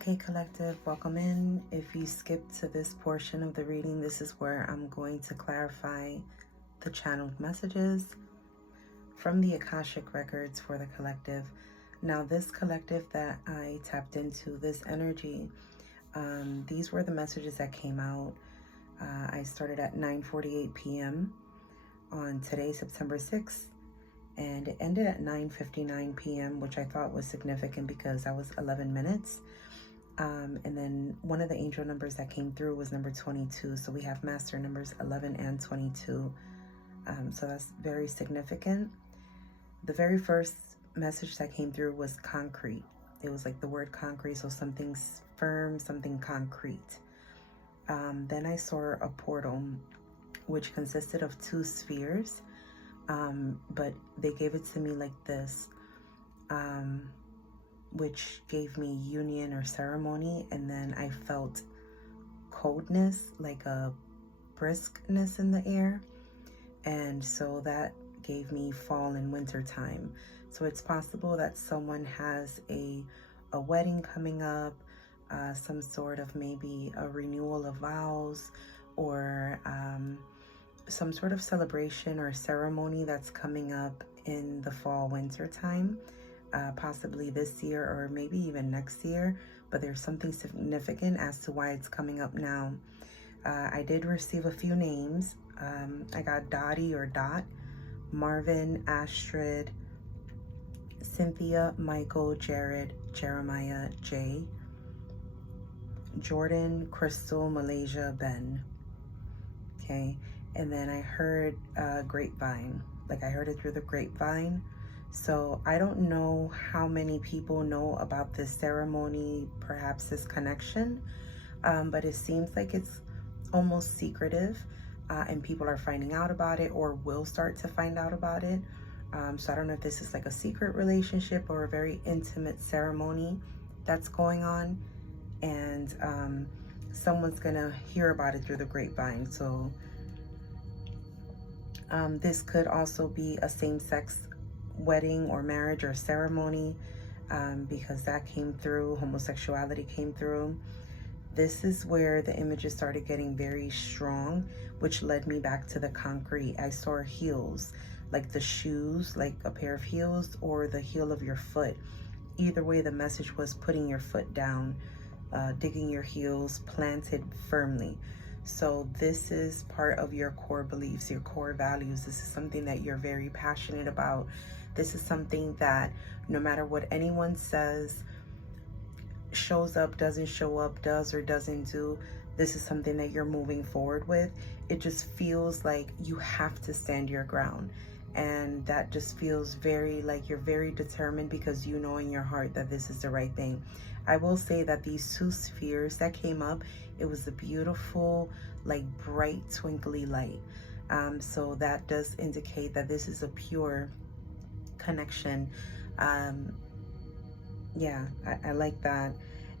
Okay, collective, welcome in. If you skip to this portion of the reading, this is where I'm going to clarify the channeled messages from the Akashic Records for the collective. Now, this collective that I tapped into, this energy, these were the messages that came out. I started at 9:48 p.m. on today, September 6th, and it ended at 9:59 p.m., which I thought was significant because that was 11 minutes. And then one of the angel numbers that came through was number 22. So we have master numbers 11 and 22. So that's very significant. The very first message that came through was concrete. It was like the word concrete. So something's firm, something concrete. Then I saw a portal, which consisted of two spheres. But they gave it to me like this. Which gave me union or ceremony, and then I felt coldness, like a briskness in the air, and so that gave me fall and winter time. So it's possible that someone has a wedding coming up, some sort of maybe a renewal of vows, or some sort of celebration or ceremony that's coming up in the fall winter time. Possibly this year or maybe even next year, but there's something significant as to why it's coming up now. I did receive a few names. I got Dottie or Dot, Marvin, Astrid, Cynthia, Michael, Jared, Jeremiah, Jay, Jordan, Crystal, Malaysia, Ben. Okay, and then I heard grapevine, like I heard it through the grapevine. So I don't know how many people know about this ceremony, perhaps this connection, but it seems like it's almost secretive, and people are finding out about it or will start to find out about it. So I don't know if this is like a secret relationship or a very intimate ceremony that's going on, and someone's gonna hear about it through the grapevine. So this could also be a same-sex wedding or marriage or ceremony, because that came through, homosexuality came through. This is where the images started getting very strong, which led me back to the concrete. I saw heels, like the shoes, like a pair of heels, or the heel of your foot. Either way, the message was putting your foot down, digging your heels planted firmly. So this is part of your core beliefs, your core values. This is something that you're very passionate about. This is something that no matter what anyone says, shows up, doesn't show up, does or doesn't do, this is something that you're moving forward with. It just feels like you have to stand your ground. And that just feels very like you're very determined because you know in your heart that this is the right thing. I will say that these two spheres that came up, it was a beautiful, like bright, twinkly light. So that does indicate that this is a pure connection. Yeah, I like that.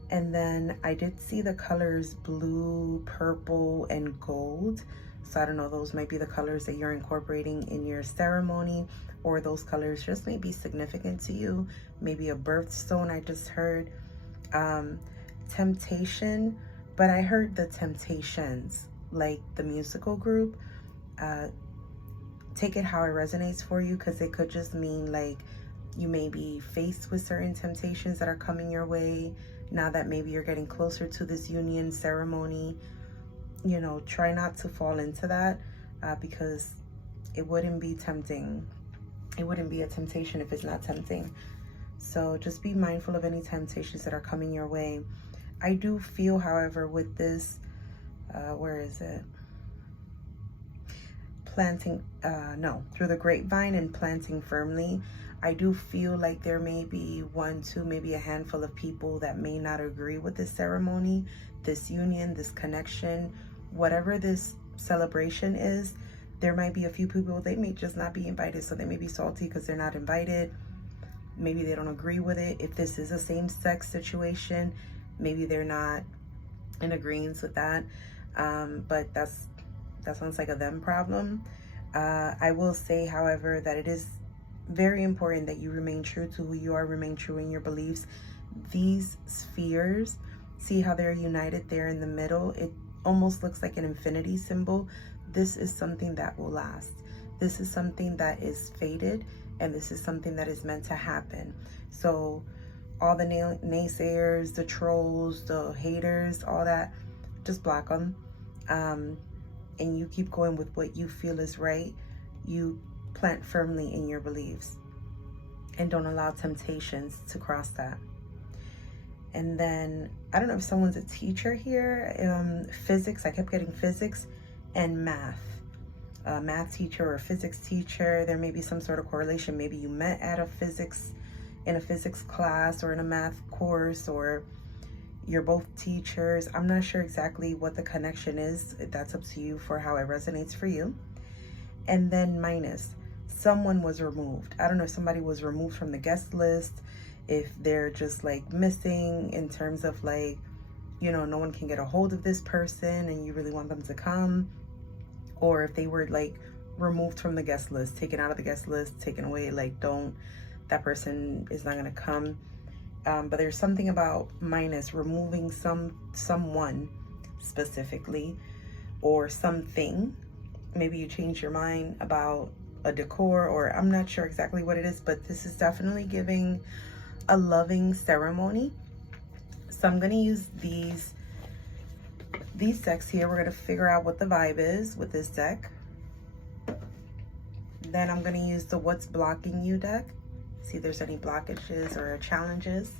And then I did see the colors blue, purple, and gold. So I don't know, those might be the colors that you're incorporating in your ceremony, or those colors just may be significant to you. Maybe a birthstone, I just heard. Temptation, but I heard the Temptations, like the musical group. Take it how it resonates for you, because it could just mean like you may be faced with certain temptations that are coming your way now that maybe you're getting closer to this union ceremony. You know, try not to fall into that, because it wouldn't be tempting. It wouldn't be a temptation if it's not tempting. So just be mindful of any temptations that are coming your way. I do feel, however, with this, where is it? Planting, no, through the grapevine and planting firmly. I do feel like there may be one, two, maybe a handful of people that may not agree with this ceremony, this union, this connection, whatever this celebration is. There might be a few people, they may just not be invited, so they may be salty because they're not invited. Maybe they don't agree with it. If this is a same-sex situation, maybe they're not in agreement with that. But that sounds like a them problem. I will say, however, that it is very important that you remain true to who you are, remain true in your beliefs. These spheres See how they're united there in the middle? It almost looks like an infinity symbol. This is something that will last. This is something that is fated, and this is something that is meant to happen. So all the naysayers, the trolls, the haters, all that, just block them. And you keep going with what you feel is right. You plant firmly in your beliefs and don't allow temptations to cross that. And then, I don't know if someone's a teacher here. Physics, I kept getting physics and math. Math teacher or physics teacher, there may be some sort of correlation. Maybe you met at in a physics class or in a math course, or you're both teachers. I'm not sure exactly what the connection is. That's up to you for how it resonates for you. And then minus, someone was removed. I don't know if somebody was removed from the guest list, if they're just like missing in terms of like, you know, no one can get a hold of this person and you really want them to come, or if they were like removed from the guest list, taken out of the guest list, taken away, like that person is not gonna come. But there's something about minus, removing someone specifically, or something. Maybe you change your mind about a decor, or I'm not sure exactly what it is, but this is definitely giving a loving ceremony. So I'm going to use these decks here. We're going to figure out what the vibe is with this deck. Then I'm going to use the What's Blocking You deck. See if there's any blockages or challenges.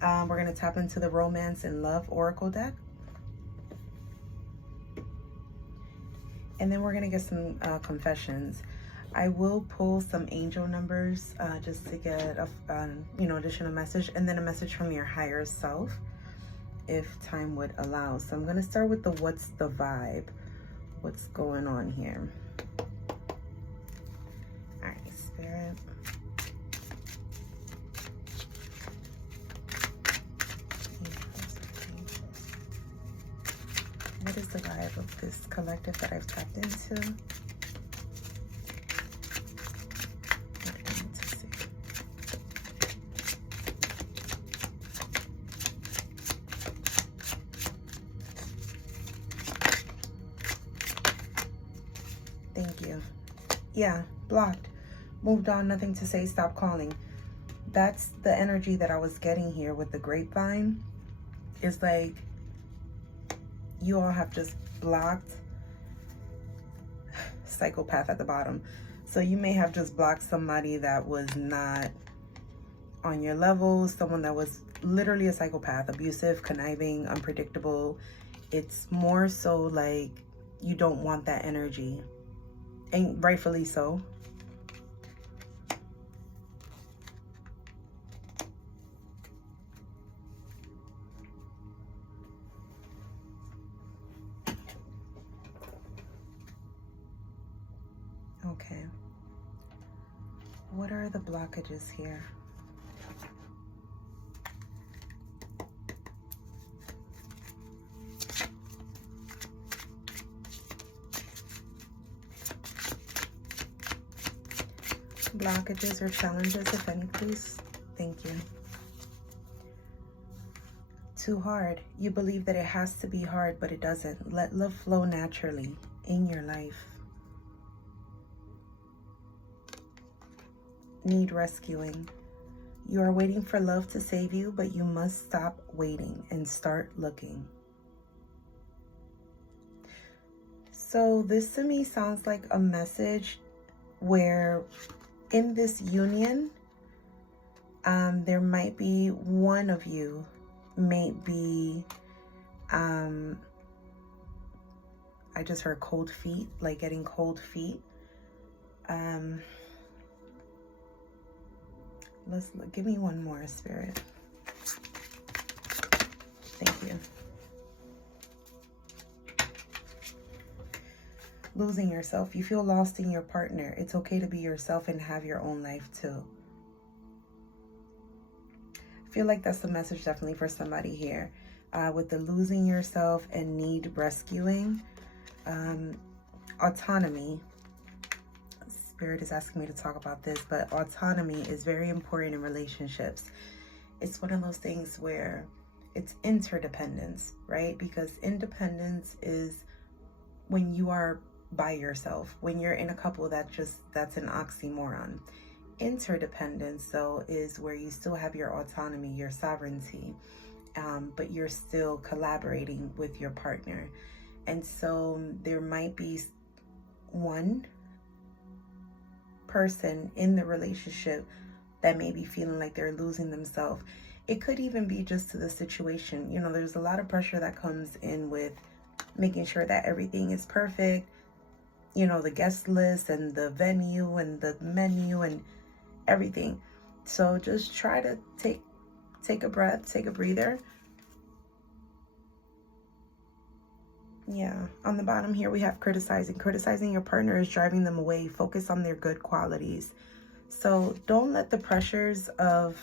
We're going to tap into the Romance and Love Oracle deck. And then we're going to get some confessions. I will pull some angel numbers just to get a additional message, and then a message from your higher self if time would allow. So I'm going to start with the What's the Vibe? What's going on here? All right, Spirit. What is the vibe of this collective that I've tapped into? Thank you. Yeah, blocked. Moved on, nothing to say, stop calling. That's the energy that I was getting here with the grapevine. It's like you all have just blocked. Psychopath at the bottom. So you may have just blocked somebody that was not on your level, someone that was literally a psychopath, abusive, conniving, unpredictable. It's more so like you don't want that energy. And rightfully so. Okay. What are the blockages here? Blockages or challenges, if any, please. Thank you. Too hard. You believe that it has to be hard, but it doesn't. Let love flow naturally in your life. Need rescuing. You are waiting for love to save you, but you must stop waiting and start looking. So this to me sounds like a message where in this union, there might be one of you may be, I just heard cold feet, like getting cold feet. Give me one more, Spirit. Thank you. Losing yourself. You feel lost in your partner. It's okay to be yourself and have your own life too. I feel like that's the message definitely for somebody here. With the losing yourself and need rescuing. Autonomy. Spirit is asking me to talk about this, but autonomy is very important in relationships. It's one of those things where It's interdependence, right? Because independence is when you are by yourself. When you're in a couple, that's an oxymoron. Interdependence, though, is where you still have your autonomy, your sovereignty, but you're still collaborating with your partner. And so there might be one person in the relationship that may be feeling like they're losing themselves. It could even be just to the situation. You know, there's a lot of pressure that comes in with making sure that everything is perfect. You know, the guest list and the venue and the menu and everything. So just try to take a breath, take a breather. Yeah, on the bottom here we have criticizing. Criticizing your partner is driving them away. Focus on their good qualities. So don't let the pressures of,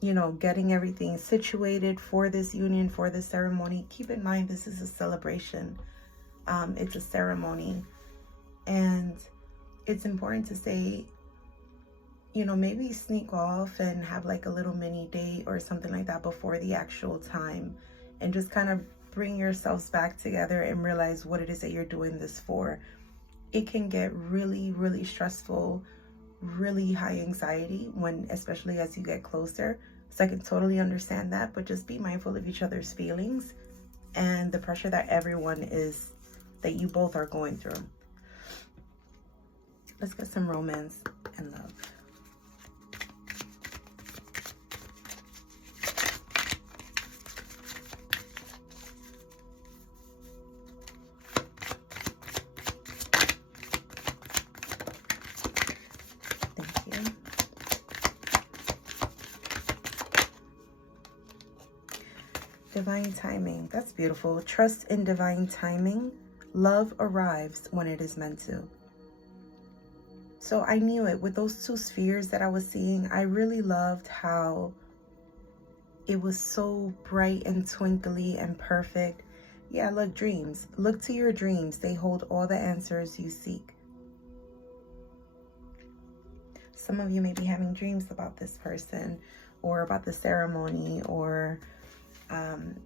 you know, getting everything situated for this union, for this ceremony. Keep in mind, this is a celebration. It's a ceremony. And it's important to say, you know, maybe sneak off and have like a little mini date or something like that before the actual time. And just kind of bring yourselves back together and realize what it is that you're doing this for. It can get really, really stressful, really high anxiety when, especially as you get closer. So I can totally understand that, but just be mindful of each other's feelings and the pressure that you both are going through. Let's get some romance and love. Divine timing. That's beautiful. Trust in divine timing. Love arrives when it is meant to. So I knew it. With those two spheres that I was seeing, I really loved how it was so bright and twinkly and perfect. Yeah, look, dreams. Look to your dreams. They hold all the answers you seek. Some of you may be having dreams about this person or about the ceremony or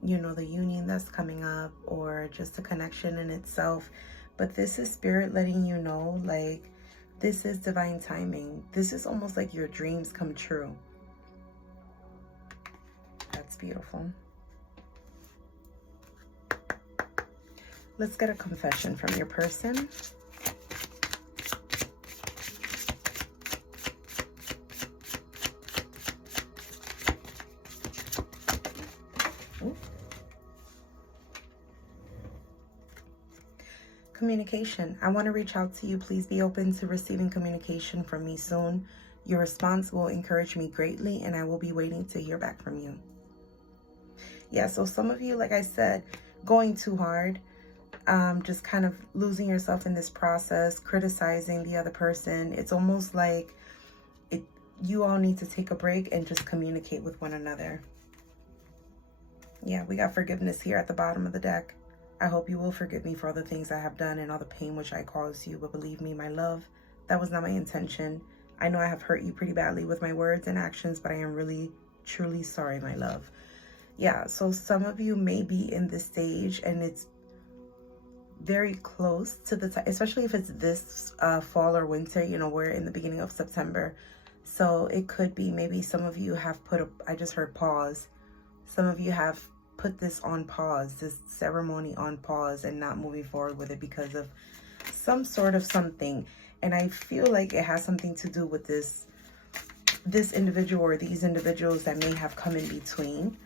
you know, the union that's coming up or just a connection in itself. But this is spirit letting you know, like, this is divine timing. This is almost like your dreams come true. That's beautiful. Let's get a confession from your person. Communication. I want to reach out to you. Please be open to receiving communication from me soon. Your response will encourage me greatly, and I will be waiting to hear back from you. Yeah, so some of you, like I said, going too hard, just kind of losing yourself in this process, criticizing the other person. It's almost like you all need to take a break and just communicate with one another. Yeah, we got forgiveness here at the bottom of the deck. I hope you will forgive me for all the things I have done and all the pain which I caused you. But believe me, my love, that was not my intention. I know I have hurt you pretty badly with my words and actions, but I am really, truly sorry, my love. Yeah, so some of you may be in this stage and it's very close to the time, especially if it's this fall or winter. You know, we're in the beginning of September. So it could be maybe some of you have I just heard pause. Some of you have put this on pause, this ceremony on pause, and not moving forward with it because of some sort of something. And I feel like it has something to do with this individual or these individuals that may have come in between.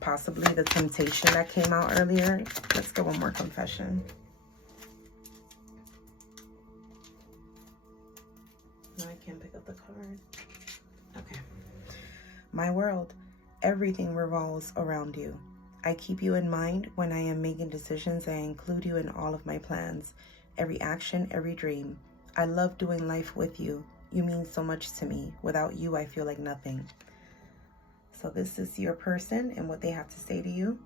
Possibly the temptation that came out earlier. Let's get one more confession. No, I can't pick up the card. Okay. My world. Everything revolves around you. I keep you in mind when I am making decisions. I include you in all of my plans, every action, every dream. I love doing life with you. You mean so much to me. Without you, I feel like nothing. So this is your person and what they have to say to you.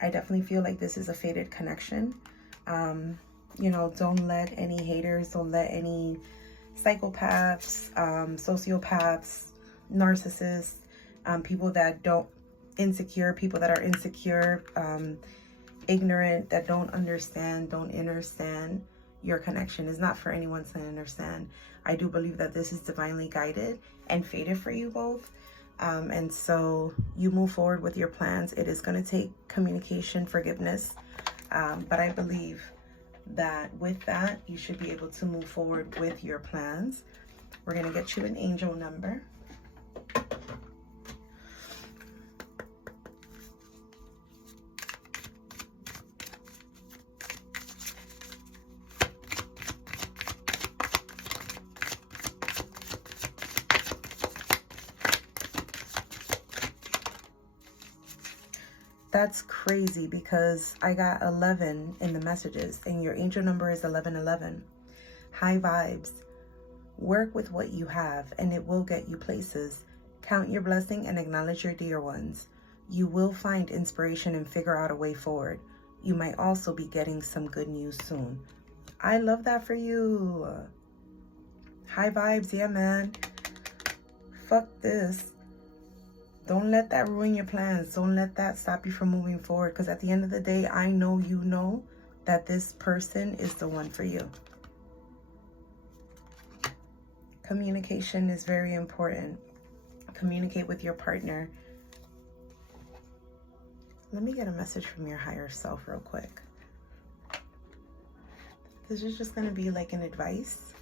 I definitely feel like this is a fated connection. You know, don't let any haters, don't let any psychopaths, sociopaths, narcissists People that don't, people that are insecure, ignorant, that don't understand your connection. Is not for anyone to understand. I do believe that this is divinely guided and fated for you both. And so you move forward with your plans. It is going to take communication, forgiveness. But I believe that with that, you should be able to move forward with your plans. We're going to get you an angel number. That's crazy because I got 11 in the messages and your angel number is 1111. High vibes. Work with what you have and it will get you places. Count your blessing and acknowledge your dear ones. You will find inspiration and figure out a way forward. You might also be getting some good news soon. I love that for you. High vibes, yeah, man. Fuck this. Don't let that ruin your plans. Don't let that stop you from moving forward. Because at the end of the day, I know you know that this person is the one for you. Communication is very important. Communicate with your partner. Let me get a message from your higher self real quick. This is just going to be like an advice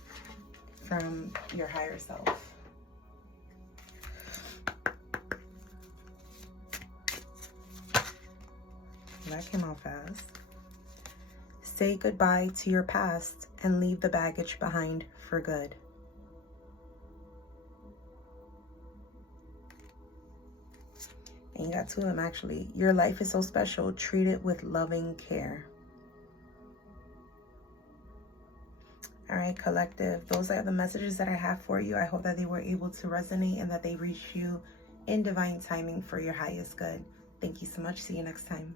from your higher self. That came out fast. Say goodbye to your past and leave the baggage behind for good. And you got two of them actually. Your life is so special. Treat it with loving care. All right, collective. Those are the messages that I have for you. I hope that they were able to resonate and that they reach you in divine timing for your highest good. Thank you so much. See you next time.